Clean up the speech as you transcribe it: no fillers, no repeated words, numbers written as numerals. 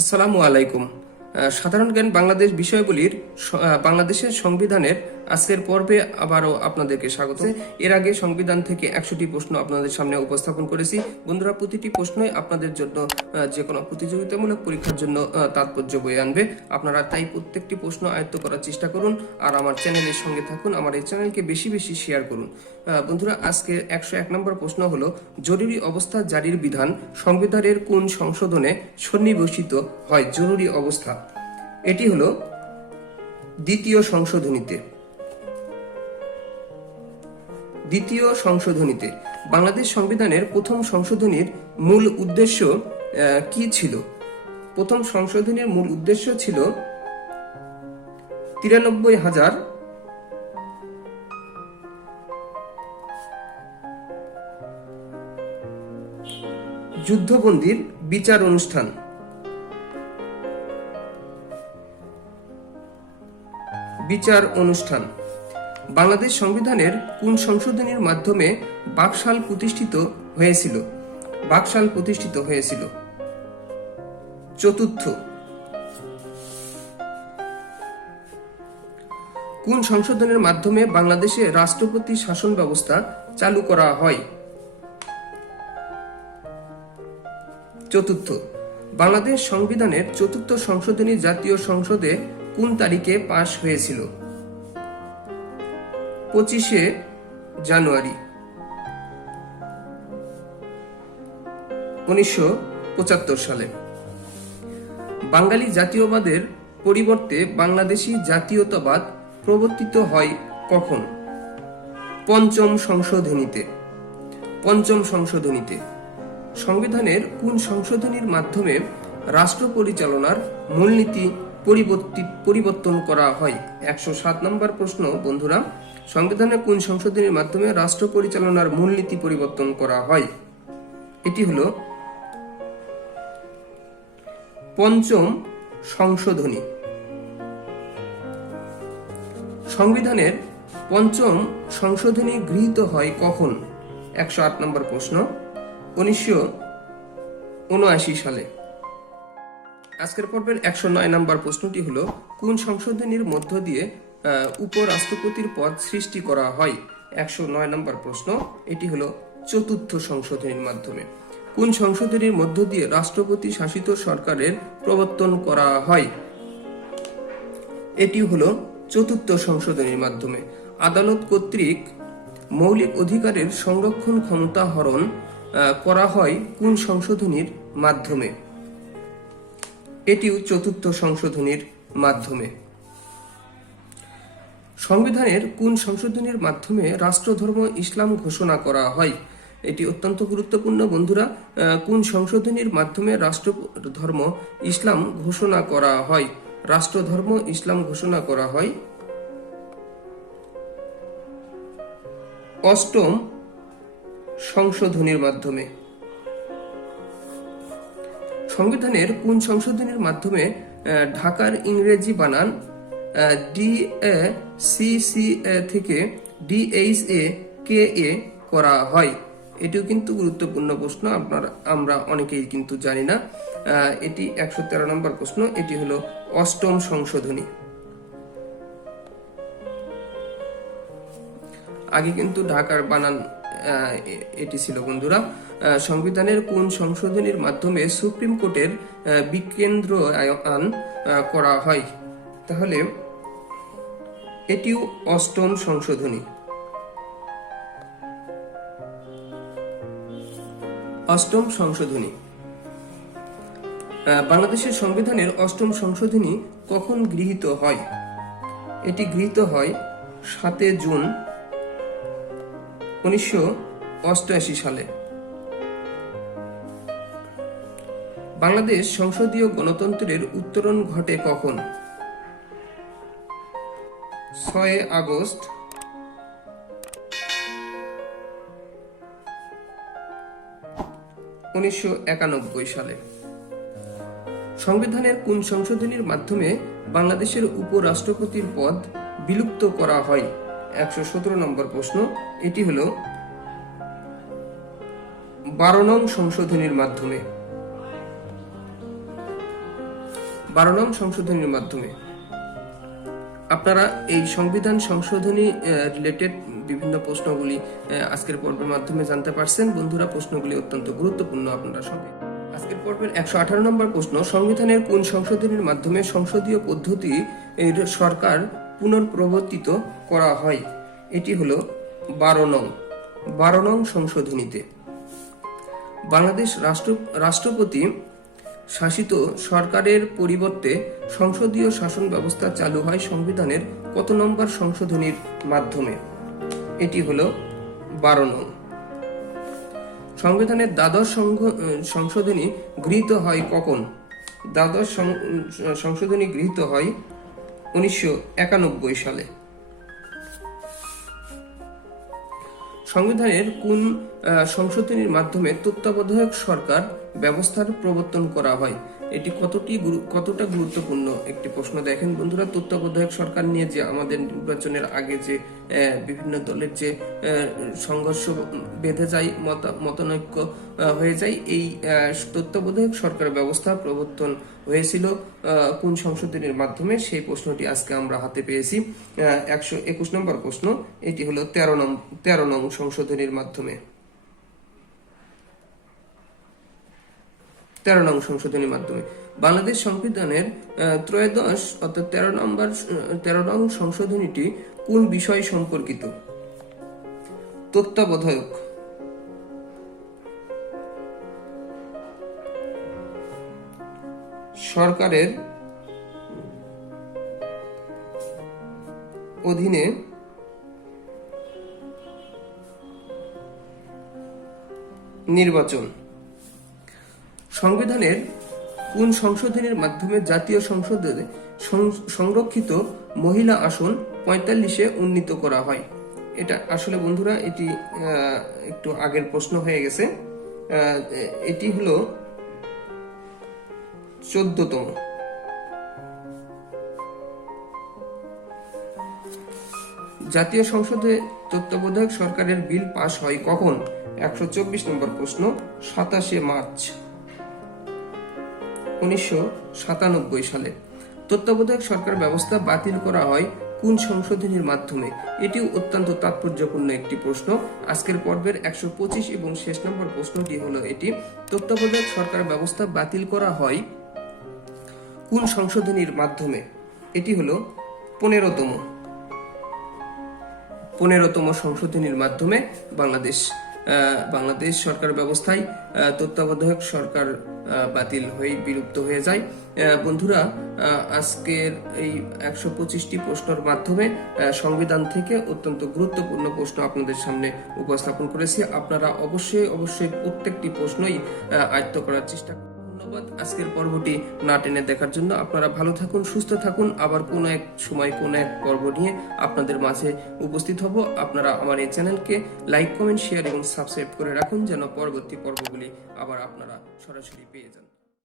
আসসালামু আলাইকুম। সাধারণ জ্ঞান বাংলাদেশ বিষয়গুলির বাংলাদেশের সংবিধানের আজকের পর্বে আবারও আপনাদেরকে স্বাগত। এর আগে সংবিধান থেকে 100টি প্রশ্ন আপনাদের সামনে উপস্থাপন করেছি। বন্ধুরা, প্রতিটি প্রশ্নই আপনাদের জন্য যে কোনো প্রতিযোগিতামূলক পরীক্ষার জন্য তাৎপর্য বয়ে আনবে। আপনারা তাই প্রত্যেকটি প্রশ্ন আয়ত্ত করার চেষ্টা করুন আর আমার চ্যানেলের সঙ্গে থাকুন। আমার এই চ্যানেলকে বেশি বেশি শেয়ার করুন। বন্ধুরা, আজকে 101 নম্বর প্রশ্ন হলো, জরুরি অবস্থা জারির বিধান সংবিধানের কোন সংশোধনে সন্নিবেশিত হয়? জরুরি অবস্থা, এটি হলো দ্বিতীয় সংশোধনীতে। বাংলাদেশ সংবিধানের প্রথম সংশোধনীর মূল উদ্দেশ্য কি ছিল? প্রথম সংশোধনীর মূল উদ্দেশ্য ছিল 93,000 যুদ্ধবন্দীর বিচার অনুষ্ঠান। বাংলাদেশ সংবিধানের কোন সংশোধনীর মাধ্যমে বাকশাল প্রতিষ্ঠিত হয়েছিল? চতুর্থ। কোন সংশোধনের মাধ্যমে বাংলাদেশে রাষ্ট্রপতি শাসন ব্যবস্থা চালু করা হয়? চতুর্থ। বাংলাদেশ সংবিধানের চতুর্থ সংশোধনী জাতীয় সংসদে কোন তারিখে পাশ হয়েছিল? 25শে জানুয়ারি 1975 সালে। বাঙালি জাতীয়বাদের পরিবর্তে বাংলাদেশী জাতীয়তাবাদ প্রবর্তিত হয় কখন? পঞ্চম সংশোধনীতে। সংবিধানের কোন সংশোধনীর মাধ্যমে রাষ্ট্র পরিচালনার মূলনীতি পরিবর্তন করা হয়? 107 নম্বর প্রশ্ন। বন্ধুরা, সংবিধানের কোন সংশোধনীর মাধ্যমে রাষ্ট্র পরিচালনার মূলনীতি পরিবর্তন করা হয়? এটি হলো পঞ্চম সংশোধনী। সংবিধানের পঞ্চম সংশোধনী গৃহীত হয় কখন? 108 নম্বর প্রশ্ন। 1979 সালে। আজকের পর্বের 109 নম্বর প্রশ্নটি হলো, কোন সংশোধনীর মধ্য দিয়ে উপরাষ্ট্রপতির পদ সৃষ্টি করা হয়? 109 নম্বর প্রশ্ন। এটি হলো চতুর্থ সংশোধনীর মাধ্যমে। কোন সংশোধনীর মধ্য দিয়ে রাষ্ট্রপতি শাসিত সরকারের প্রবর্তন করা হয়? এটি হলো চতুর্থ সংশোধনীর মাধ্যমে। আদালত কর্তৃক মৌলিক অধিকারের সংরক্ষণ ক্ষমতা হরণ করা হয় কোন সংশোধনীর মাধ্যমে? এটিও চতুর্থ সংশোধনীর মাধ্যমে। সংবিধানের কোন সংশোধনীর মাধ্যমে রাষ্ট্রধর্ম ইসলাম ঘোষণা করা হয়? এটি অত্যন্ত গুরুত্বপূর্ণ। বন্ধুরা, কোন সংশোধনীর মাধ্যমে রাষ্ট্রধর্ম ইসলাম ঘোষণা করা হয়? রাষ্ট্রধর্ম ইসলাম ঘোষণা করা হয় অষ্টম সংশোধনীর মাধ্যমে। সংবিধানের কোন সংশোধনীর মাধ্যমে ঢাকার ইংরেজি বানান DACCA থেকে DHAKA করা হয়? এটিও কিন্তু গুরুত্বপূর্ণ প্রশ্ন, আমরা অনেকেই কিন্তু জানি না। এটি 113 নম্বর প্রশ্ন। এটি হলো অষ্টম সংশোধনী। আগে কিন্তু ঢাকার বানান এটি ছিল। বন্ধুরা, সংবিধানের কোন সংশোধনীর মাধ্যমে সুপ্রিম কোর্টের বিকেন্দ্রায়ন করা হয়? তাহলে এটিও অষ্টম সংশোধনী। বাংলাদেশের সংবিধানের অষ্টম সংশোধনী কখন গৃহীত হয়? এটি গৃহীত হয় 7 জুন 1988 সালে। বাংলাদেশ সংসদীয় গণতন্ত্রের উত্তরণ ঘটে কখন? 6 আগস্ট 1991 সালে। সংবিধানের কোন সংশোধনীর মাধ্যমে বাংলাদেশের উপরাষ্ট্রপতির পদ বিলুপ্ত করা হয়? 117 নম্বর প্রশ্ন। এটি হলো 12 নং সংশোধনীর মাধ্যমে। 12 নং সংশোধনীর মাধ্যমে। আপনারা এই সংবিধান সংশোধনী রিলেটেড বিভিন্ন প্রশ্নগুলি আজকের পর্বের মাধ্যমে জানতে পারছেন। বন্ধুরা, প্রশ্নগুলি অত্যন্ত গুরুত্বপূর্ণ আপনারা সবাই। আজকের পর্বের 118 নম্বর প্রশ্ন, সংবিধানের কোন সংশোধনীর মাধ্যমে সংসদীয় পদ্ধতি এর সরকার পুনর্প্রবর্তিত করা হয়? এটি হলো 12 নং সংশোধনীতে। বাংলাদেশ রাষ্ট্রপতি শাসিত সরকারের পরিবর্তে সংসদীয় শাসন ব্যবস্থা চালু হয় সংবিধানের কত নম্বর সংশোধনীর মাধ্যমে? এটি হলো 12 নং। সংবিধানের দ্বাদশ সংশোধনী গৃহীত হয় কখন? দ্বাদশ সংশোধনী গৃহীত হয় 1991 সালে। সংবিধানের কোন সংশোধনীর মাধ্যমে তত্ত্বাবধায়ক সরকার ব্যবস্থার প্রবর্তন করা হয়? এটি কতটা গুরুত্বপূর্ণ একটি প্রশ্ন। দেখেন বন্ধুরা, তত্ত্বাবধায়ক সরকার নিয়ে যে আমাদের নির্বাচনের আগে যে বিভিন্ন দলের যে সংঘর্ষ বেঁধে যায়, মতানৈক্য হয়ে যায়, এই তত্ত্বাবধায়ক সরকার ব্যবস্থা প্রবর্তন হয়েছিল কোন সংশোধনীর মাধ্যমে? সেই প্রশ্নটি আজকে আমরা হাতে পেয়েছি। 121 নম্বর প্রশ্ন, এটি হলো 13 নং সংশোধনীর মাধ্যমে। 13 নং সংশোধনীর মাধ্যমে। বাংলাদেশ সংবিধানের ত্রয়োদশ অর্থাৎ 13 নং সংশোধনীটি কোন বিষয় সম্পর্কিত? তত্ত্বাবধায়ক সরকারের অধীনে নির্বাচন। সংবিধানের কোন সংশোধনীর মাধ্যমে জাতীয় সংসদে সংরক্ষিত মহিলা আসন 45-এ উন্নীত করা হয়? এটা আসলে বন্ধুরা এটি একটু আগের প্রশ্ন হয়ে গেছে। এটি হলো 14তম। জাতীয় সংসদে তত্ত্বাবধায়ক সরকারের বিল পাস হয় কখন? 124 নম্বর প্রশ্ন, 27 মার্চ 1997 সালে। তত্ত্বাবধায়ক সরকার ব্যবস্থা বাতিল করা হয় কোন সংশোধনীর মাধ্যমে? এটিও অত্যন্ত তাৎপর্যপূর্ণ একটি প্রশ্ন। আজকের পর্বের 125 এবং শেষ নম্বর প্রশ্নটি হলো এটি, তত্ত্বাবধায়ক সরকার ব্যবস্থা বাতিল করা হয় কোন সংশোধনীর মাধ্যমে? এটি হলো 15তম সংশোধনীর মাধ্যমে বাংলাদেশ সরকার ব্যবস্থায় তত্ত্বাবধায়ক সরকার বাতিল হয়ে বিলুপ্ত হয়ে যায়। বন্ধুরা, আজকের এই 125টি প্রশ্নের মাধ্যমে সংবিধান থেকে অত্যন্ত গুরুত্বপূর্ণ প্রশ্ন আপনাদের সামনে উপস্থাপন করেছি। আপনারা অবশ্যই প্রত্যেকটি প্রশ্নই আয়ত্ত করার চেষ্টা করুন। ধন্যবাদ আজকের পর্বটি না টেনে দেখার জন্য। আপনারা ভালো থাকুন, সুস্থ থাকুন। আবার কোনো এক সময় কোনো এক পর্ব নিয়ে আপনাদের মাঝে উপস্থিত হব। আপনারা আমার এই চ্যানেলকে লাইক, কমেন্ট, শেয়ার এবং সাবস্ক্রাইব করে রাখুন, যেন পরবর্তী পর্বগুলি আবার আপনারা সরাসরি পেয়ে যান।